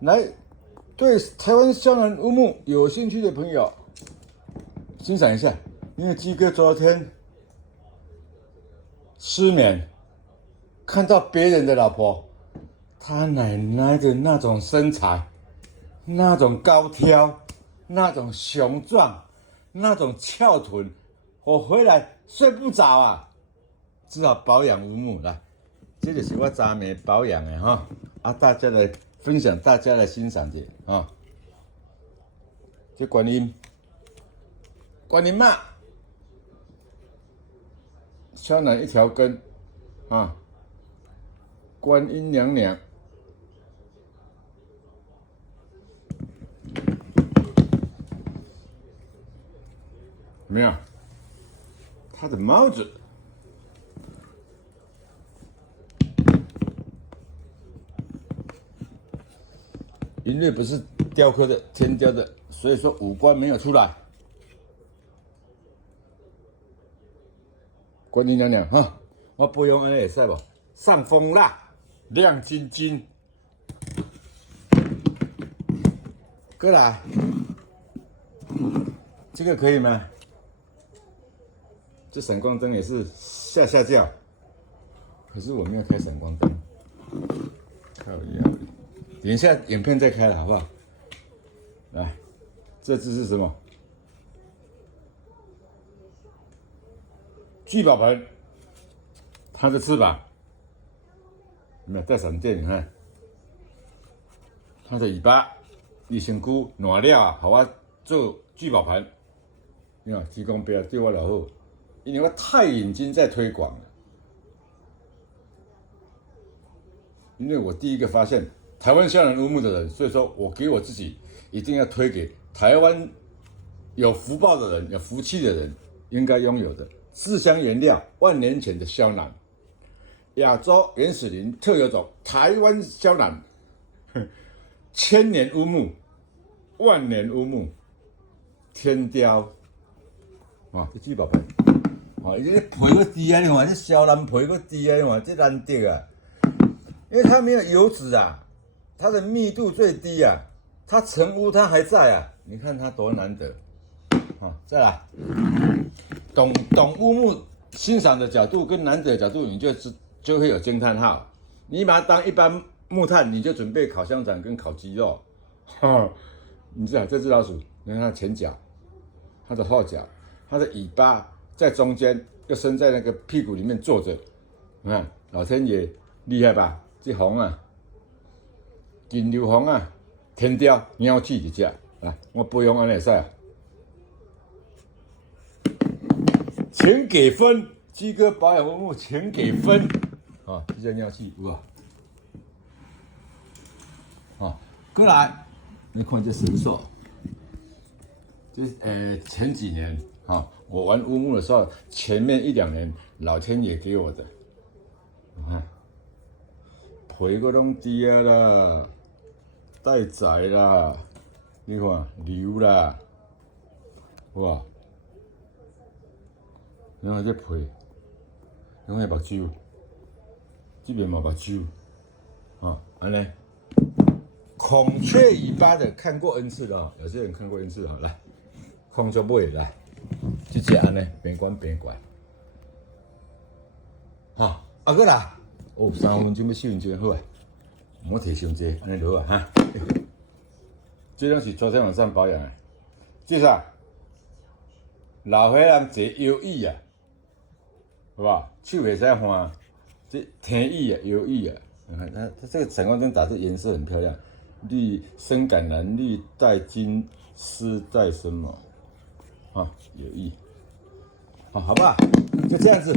来，对台湾湘南乌木有兴趣的朋友，欣赏一下。因为鸡哥昨天失眠，看到别人的老婆，他奶奶的那种身材，那种高挑，那种雄壮，那种翘臀，我回来睡不着啊，只好保养乌木来。这就是我昨暝保养的哈，大家来分享，大家来欣赏一下啊。这观音妈，湘南一条根啊，观音娘娘。有没有？它的帽子，因为不是雕刻的，天雕的，所以说五官没有出来。观音娘娘哈，我不用安尼会使不？上风蜡，亮晶晶。过来，这个可以吗？这闪光灯也是下轿，可是我没有开闪光灯，靠腰。等一下影片再开了好不好？来，这只是什么？聚宝盆，它的翅膀有没有带闪电？你看，它的尾巴，你身躯烂了啊，好我做聚宝盆。你看，提供不要对我老好。因为我太已经在推广了，因为我第一个发现台湾湘南乌木的人，所以说我给我自己一定要推给台湾有福报的人、有福气的人应该拥有的自香原料万年前的萧南，亚洲原始林特有种台湾萧南，千年乌木、万年乌木、天雕啊，这聚宝盆。哦，伊这皮个低啊，你看这小蓝皮个低啊，你看这难得啊，因为它没有油脂啊，它的密度最低啊，它成污它还在啊，你看它多难得。再来，懂乌木欣赏的角度跟难得的角度，你就会有惊叹号。你把它当一般木炭，你就准备烤香肠跟烤鸡肉。你知道这只老鼠，你看它前脚，它的后脚，它的尾巴。在中间，又伸在那个屁股里面坐着，你看老天爷厉害吧？这红啊，金牛红啊，天雕鸟气一只，来，我不用安尼使啊，请给分，鸡哥保养乌木，请给分，这只鸟气有啊，过来，你看这神兽，这前几年我玩乌木的时候，前面1、2年老天爷给我的，你看，皮个拢低啊啦，带仔啦，你看流啦，哇，你看这皮，你看目睭，这边嘛目睭，安尼，孔雀尾巴的看过 N 次了，有些人看过 N 次来，孔雀尾来。这只安尼边管边怪，过来，3分钟要4分钟好啊，唔好提伤济，安尼就好啊哈。这拢是昨天晚上保养的，这啥？老岁人坐摇椅啊，好不好？手袂使换，这天椅啊，摇椅啊，你看它这个闪光灯打的颜色很漂亮，绿深橄榄绿带金丝带什么？有意，好不好？就这样子，